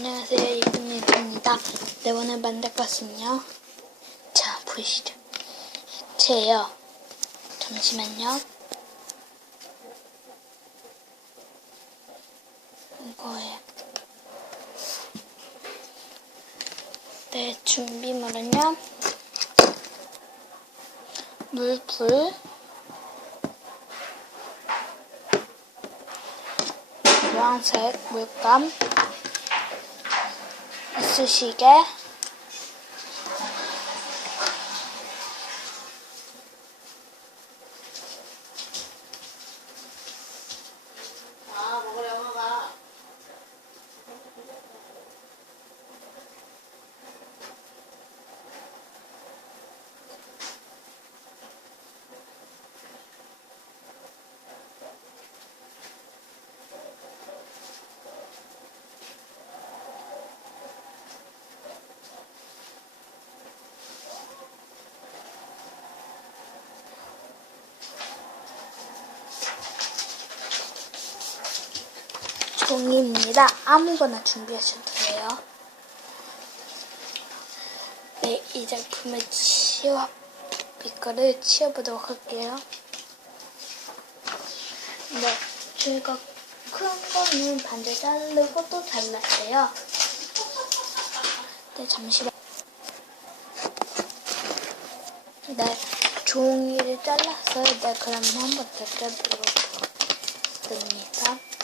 안녕하세요. 이쁜이입니다. 네, 오늘 만들 것은요. 자, 보이시죠? 액체예요. 잠시만요. 이거예요. 네, 준비물은요. 물, 불, 주황색 물감, 이쑤시개, 종이입니다. 아무거나 준비하셔도 돼요. 네, 이 제품을 치워, 이거를 치워보도록 할게요. 네, 저희가 큰 거는 반절 자르고 또 잘랐어요. 네, 잠시만. 네, 종이를 잘랐어요. 네, 그러면 한번 더 껴보도록 하겠습니다.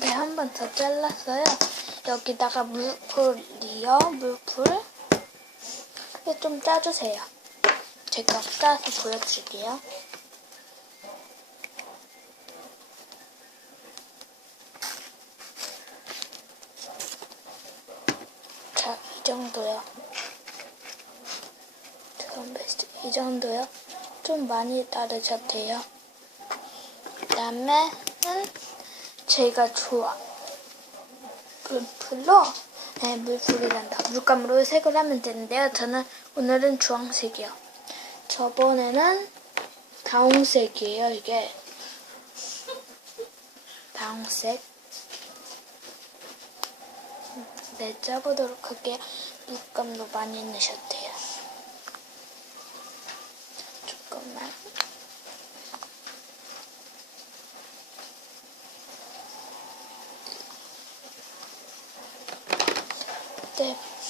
네, 한 번 더 잘랐어요. 여기다가 물풀이요, 물풀. 좀 짜주세요. 제가 짜서 보여드릴게요. 자, 이 정도요. 이 정도요. 좀 많이 따르셔도 돼요. 그 다음에는 제가 좋아. 물풀로, 네, 물풀이란다. 물감으로 색을 하면 되는데요. 저는 오늘은 주황색이요. 저번에는 다홍색이에요, 이게. 다홍색. 네, 짜보도록 할게요. 물감도 많이 넣으셔도 돼요. step.